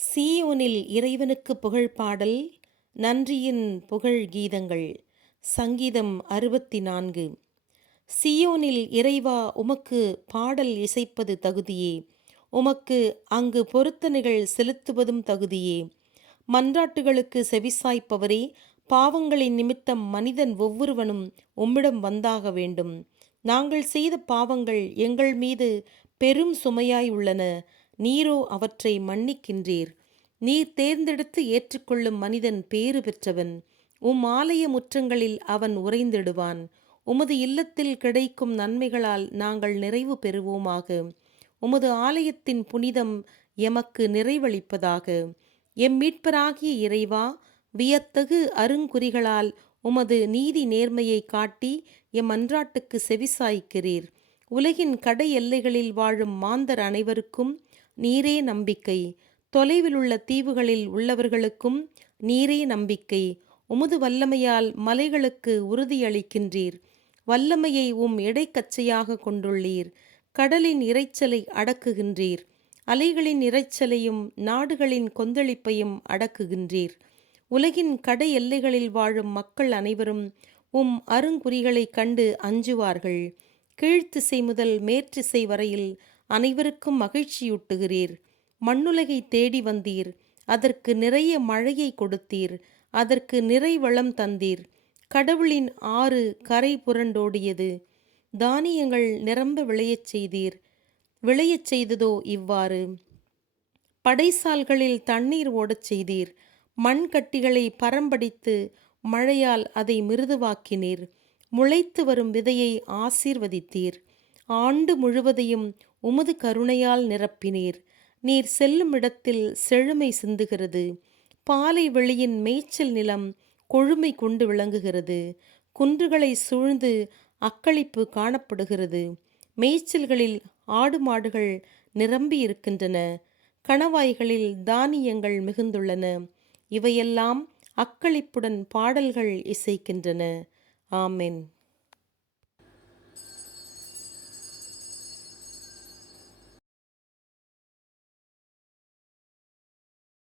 சீயோனில் இறைவனுக்கு புகழ் பாடல். நன்றியின் புகழ் கீதங்கள். சங்கீதம் 64. சீயோனில் இறைவா, உமக்கு பாடல் இசைப்பது தகுதியே. உமக்கு அங்கு பொருத்தனைகள் செலுத்துவதும் தகுதியே. மன்றாட்டுகளுக்கு செவிசாய்ப்பவரே, பாவங்களின் நிமித்தம் மனிதன் ஒவ்வொருவனும் உம்மிடம் வந்தாக வேண்டும். நாங்கள் செய்த பாவங்கள் எங்கள் மீது பெரும் சுமையாய் உள்ளன. நீரோ அவற்றை மன்னிக்கின்றீர். நீர் தேர்ந்தெடுத்து ஏற்றுக்கொள்ளும் மனிதன் பேறு பெற்றவன். ஆலய முற்றங்களில் அவன் உறைந்திடுவான். உமது இல்லத்தில் கிடைக்கும் நன்மைகளால் நாங்கள் நிறைவு பெறுவோமாக. உமது ஆலயத்தின் புனிதம் எமக்கு நிறைவளிப்பதாக. எம் மீட்பராகிய இறைவா, வியத்தகு அருங்குறிகளால் உமது நீதி நேர்மையை காட்டி எம் மன்றாட்டுக்கு செவிசாய்க்கிறீர். உலகின் கடை எல்லைகளில் வாழும் மாந்தர் அனைவருக்கும் நீரே நம்பிக்கை. தொலைவிலுள்ள தீவுகளில் உள்ளவர்களுக்கும் நீரே நம்பிக்கை. உமது வல்லமையால் மலைகளுக்கு உறுதியளிக்கின்றீர். வல்லமையை இடைக்கச்சையாக கொண்டுள்ளீர். கடலின் இரைச்சலை அடக்குகின்றீர். அலைகளின் இரைச்சலையும் நாடுகளின் கொந்தளிப்பையும் அடக்குகின்றீர். உலகின் கடை எல்லைகளில் வாழும் மக்கள் அனைவரும் அருங்குறிகளை கண்டு அஞ்சுவார்கள். கீழ்த்திசை முதல் மேற்றிசை வரையில் அனைவருக்கும் மகிழ்ச்சியூட்டுகிறீர். மண்ணுலகை தேடி வந்தீர். அதற்கு நிறைய மழையை கொடுத்தீர். அதற்கு நிறை வளம் தந்தீர். கடவுளின் ஆறு கரை புரண்டோடியது. தானியங்கள் நிரம்ப விளையச் செய்ததோ இவ்வாறு. படைசால்களில் தண்ணீர் ஓடச் செய்தீர். மண் கட்டிகளை பரம்படித்து மழையால் அதை மிருதுவாக்கினீர். முளைத்து வரும் விதையை ஆசீர்வதித்தீர். ஆண்டு முழுவதையும் உமது கருணையால் நிரப்பினீர். நீர் செல்லும் இடத்தில் செழுமை சிந்துகிறது. பாலை வெளியின் மேய்ச்சல் நிலம் கொழுமை கொண்டு விளங்குகிறது. குன்றுகளை சூழ்ந்து அக்களிப்பு காணப்படுகிறது. மேய்ச்சல்களில் ஆடு மாடுகள் நிரம்பி இருக்கின்றன. கணவாய்களில் தானியங்கள் மிகுந்துள்ளன. இவையெல்லாம் அக்களிப்புடன் பாடல்கள் இசைக்கின்றன. ஆமென்.